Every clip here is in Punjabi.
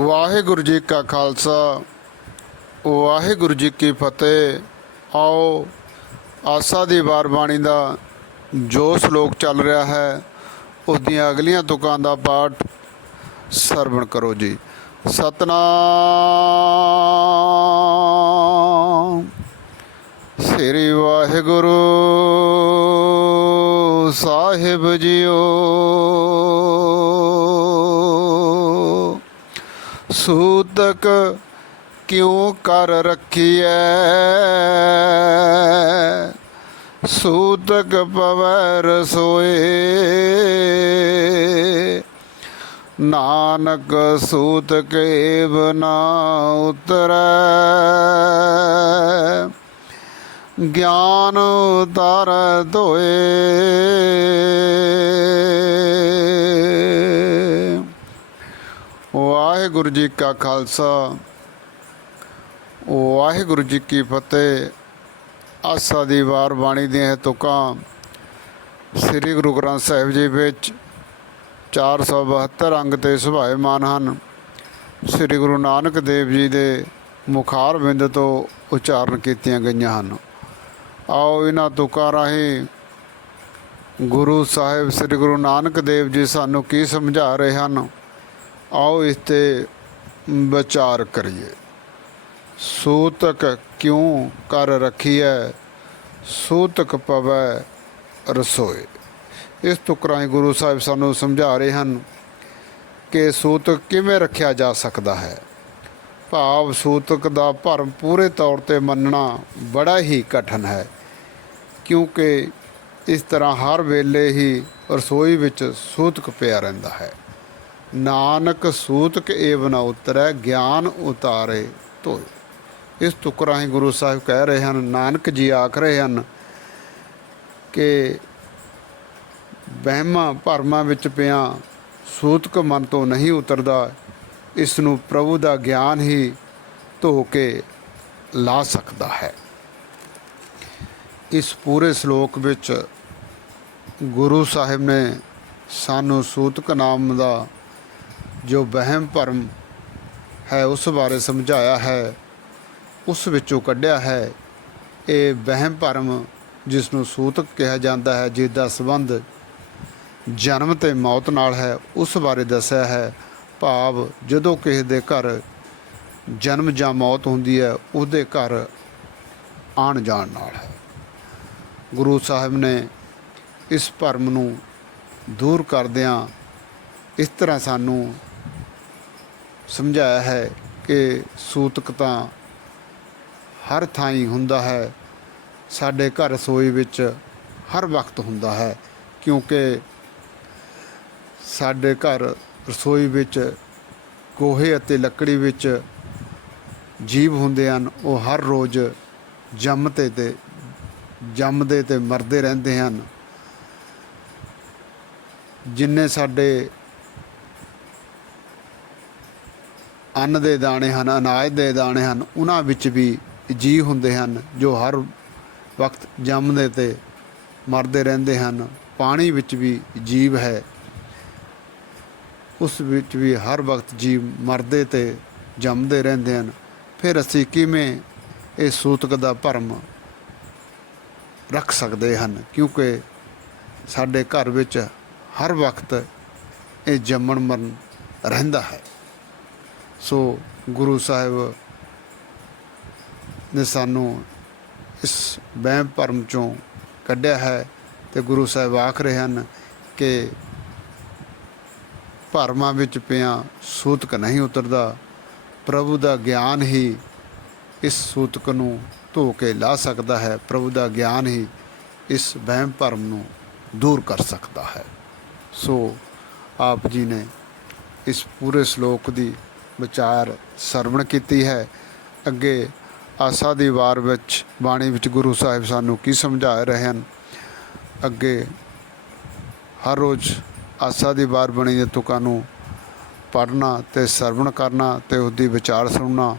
ਵਾਹਿਗੁਰੂ ਜੀ ਕਾ ਖਾਲਸਾ, ਵਾਹਿਗੁਰੂ ਜੀ ਕੀ ਫਤਿਹ। ਆਓ, ਆਸਾ ਦੀ ਵਾਰ ਬਾਣੀ ਦਾ ਜੋ ਸ਼ਲੋਕ ਚੱਲ ਰਿਹਾ ਹੈ ਉਸ ਦੀਆਂ ਅਗਲੀਆਂ ਤੁਕਾਂ ਦਾ ਪਾਠ ਸਰਵਣ ਕਰੋ ਜੀ। ਸਤਨਾਮ। ਸ੍ਰੀ ਵਾਹਿਗੁਰੂ ਸਾਹਿਬ ਜੀਓ। ਸੂਤਕ ਕਿਉ ਕਰ ਰੱਖੀਐ? ਸੂਤਕ ਪਵੈ ਰਸੋਏ ਨਾਨਕ ਸੂਤਕ ਏਵ ਨਾ ਉਤਰੈ। ਗਿਆਨ ਉਤਾਰ ਧੋਏ। ਵਾਹਿਗੁਰੂ ਜੀ ਕਾ ਖਾਲਸਾ। ਵਾਹਿਗੁਰੂ ਜੀ ਕੀ ਫਤਿਹ। ਆਸਾ ਦੀ ਵਾਰ ਬਾਣੀ ਦੀਆਂ ਤੁਕਾਂ ਸ੍ਰੀ ਗੁਰੂ ਗ੍ਰੰਥ ਸਾਹਿਬ ਜੀ ਵਿੱਚ 472 ਅੰਗ ਤੇ ਸੁਭਾਏਮਾਨ ਹਨ। ਸ੍ਰੀ ਗੁਰੂ ਨਾਨਕ ਦੇਵ ਜੀ ਦੇ ਮੁਖਾਰ ਬਿੰਦ ਤੋਂ ਉਚਾਰਨ ਕੀਤੀਆਂ ਗਈਆਂ ਹਨ। ਆਓ ਇਹਨਾਂ ਤੁਕਾਂ ਰਾਹੀਂ ਗੁਰੂ ਸਾਹਿਬ ਸ੍ਰੀ ਗੁਰੂ ਨਾਨਕ ਦੇਵ ਜੀ ਸਾਨੂੰ ਕੀ ਸਮਝਾ ਰਹੇ ਹਨ? ਆਓ ਇਸ ਤੇ ਵਿਚਾਰ ਕਰੀਏ। ਸੂਤਕ ਕਿਉਂ ਕਰ ਰੱਖੀਐ? ਸੂਤਕ ਪਵੈ ਰਸੋਏ। ਇਸ ਤੁਕਰਾਂ ਗੁਰੂ ਸਾਹਿਬ ਸਾਨੂੰ ਸਮਝਾ ਰਹੇ ਹਨ ਕਿ ਸੂਤਕ ਕਿਵੇਂ ਰੱਖਿਆ ਜਾ ਸਕਦਾ ਹੈ। ਭਾਵ ਸੂਤਕ ਦਾ ਭਰਮ ਪੂਰੇ ਤੌਰ ਤੇ ਮੰਨਣਾ ਬੜਾ ਹੀ ਕਠਨ ਹੈ, ਕਿਉਂਕਿ ਇਸ ਤਰ੍ਹਾਂ ਹਰ ਵੇਲੇ ਹੀ ਰਸੋਈ ਵਿੱਚ ਸੂਤਕ ਪਿਆ ਰਹਿੰਦਾ ਹੈ। ਨਾਨਕ ਸੂਤਕ ਏਵ ਨ ਉਤਰੈ, ਗਿਆਨ ਉਤਾਰੇ ਧੋਏ। ਇਸ ਤੁਕ ਰਾਹੀਂ ਗੁਰੂ ਸਾਹਿਬ ਕਹਿ ਰਹੇ ਹਨ, ਨਾਨਕ ਜੀ ਆਖ ਰਹੇ ਹਨ ਕਿ ਵਹਿਮਾਂ ਭਰਮਾਂ ਵਿੱਚ ਪਿਆ ਸੂਤਕ ਮਨ ਤੋਂ ਨਹੀਂ ਉਤਰਦਾ, ਇਸ ਨੂੰ ਪ੍ਰਭੂ ਦਾ ਗਿਆਨ ਹੀ ਧੋ ਕੇ ਲਾ ਸਕਦਾ ਹੈ। ਇਸ ਪੂਰੇ ਸ਼ਲੋਕ ਵਿੱਚ ਗੁਰੂ ਸਾਹਿਬ ਨੇ ਸਾਨੂੰ ਸੂਤਕ ਨਾਮ ਦਾ ਜੋ ਵਹਿਮ ਭਰਮ ਹੈ ਉਸ ਬਾਰੇ ਸਮਝਾਇਆ ਹੈ, ਉਸ ਵਿੱਚੋਂ ਕੱਢਿਆ ਹੈ। ਇਹ ਵਹਿਮ ਭਰਮ ਜਿਸ ਨੂੰ ਸੂਤਕ ਕਿਹਾ ਜਾਂਦਾ ਹੈ ਜਿਸ ਦਾ ਸੰਬੰਧ ਜਨਮ ਤੇ ਮੌਤ ਨਾਲ ਹੈ, ਉਸ ਬਾਰੇ ਦੱਸਿਆ ਹੈ। ਭਾਵ ਜਦੋਂ ਕਿਸੇ ਦੇ ਘਰ ਜਨਮ ਜਾਂ ਮੌਤ ਹੁੰਦੀ ਹੈ, ਉਹਦੇ ਘਰ ਆਣ ਜਾਣ ਨਾਲ ਹੈ। ਗੁਰੂ ਸਾਹਿਬ ਨੇ ਇਸ ਭਰਮ ਨੂੰ ਦੂਰ ਕਰਦਿਆਂ ਇਸ ਤਰ੍ਹਾਂ ਸਾਨੂੰ ਸਮਝਾਇਆ ਹੈ ਕਿ ਸੂਤਕ ਤਾਂ ਹਰ ਥਾਂ ਹੀ ਹੁੰਦਾ ਹੈ। ਸਾਡੇ ਘਰ ਰਸੋਈ ਵਿੱਚ ਹਰ ਵਕਤ ਹੁੰਦਾ ਹੈ, ਕਿਉਂਕਿ ਸਾਡੇ ਘਰ ਰਸੋਈ ਵਿੱਚ ਗੋਹੇ ਅਤੇ ਲੱਕੜੀ ਵਿੱਚ ਜੀਵ ਹੁੰਦੇ ਹਨ। ਉਹ ਹਰ ਰੋਜ਼ ਜੰਮਤੇ ਤੇ, ਜੰਮਦੇ ਤੇ ਮਰਦੇ ਰਹਿੰਦੇ ਹਨ। ਜਿੰਨੇ ਸਾਡੇ ਅੰਨ ਦੇ ਦਾਣੇ ਹਨ, ਅਨਾਜ ਦੇ ਦਾਣੇ ਹਨ, ਉਹਨਾਂ ਵਿੱਚ ਵੀ ਜੀਵ ਹੁੰਦੇ ਹਨ, ਜੋ ਹਰ ਵਕਤ ਜੰਮਦੇ ਤੇ ਮਰਦੇ ਰਹਿੰਦੇ ਹਨ। ਪਾਣੀ ਵਿੱਚ ਵੀ ਜੀਵ ਹੈ। ਉਸ ਵਿੱਚ ਵੀ ਹਰ ਵਕਤ ਜੀਵ ਮਰਦੇ ਤੇ ਜੰਮਦੇ ਰਹਿੰਦੇ ਹਨ। ਫਿਰ ਅਸੀਂ ਕਿਵੇਂ ਇਹ ਸੂਤਕ ਦਾ ਭਰਮ ਰੱਖ ਸਕਦੇ ਹਨ? ਕਿਉਂਕਿ ਸਾਡੇ ਘਰ ਵਿੱਚ ਹਰ ਵਕਤ ਇਹ ਜੰਮਣ ਮਰਨ ਰਹਿੰਦਾ ਹੈ। ਸੋ ਗੁਰੂ ਸਾਹਿਬ ਨੇ ਸਾਨੂੰ ਇਸ ਵਹਿਮ ਭਰਮ ਚੋਂ ਕੱਢਿਆ ਹੈ ਤੇ ਗੁਰੂ ਸਾਹਿਬ ਆਖ ਰਹੇ ਹਨ ਕਿ ਭਰਮਾਂ ਵਿੱਚ ਪਿਆ ਸੂਤਕ ਨਹੀਂ ਉਤਰਦਾ, ਪ੍ਰਭੂ ਦਾ ਗਿਆਨ ਹੀ ਇਸ ਸੂਤਕ ਨੂੰ ਧੋ ਕੇ ਲਾ ਸਕਦਾ ਹੈ, ਪ੍ਰਭੂ ਦਾ ਗਿਆਨ ਹੀ ਇਸ ਵਹਿਮ ਭਰਮ ਨੂੰ ਦੂਰ ਕਰ ਸਕਦਾ ਹੈ। ਸੋ ਆਪ ਜੀ ਨੇ ਇਸ ਪੂਰੇ ਸ਼ਲੋਕ ਦੀ ਵਿਚਾਰ ਸਰਵਣ ਕੀਤੀ ਹੈ। ਅੱਗੇ ਆਸਾ ਦੀ ਵਾਰ ਵਿੱਚ ਬਾਣੀ ਵਿੱਚ ਗੁਰੂ ਸਾਹਿਬ ਸਾਨੂੰ ਕੀ ਸਮਝਾ ਰਹੇ ਹਨ? ਅੱਗੇ ਹਰ ਰੋਜ਼ ਆਸਾ ਦੀ ਵਾਰ ਬਣੀ ਦੇ ਤੁਕਾਂ ਨੂੰ ਪੜ੍ਹਨਾ ਤੇ ਸਰਵਣ ਕਰਨਾ ਤੇ ਉਹਦੀ ਵਿਚਾਰ ਸੁਣਨਾ।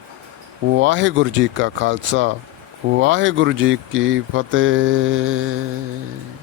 ਵਾਹਿਗੁਰੂ ਜੀ ਕਾ ਖਾਲਸਾ, ਵਾਹਿਗੁਰੂ ਜੀ ਕੀ ਫਤਿਹ।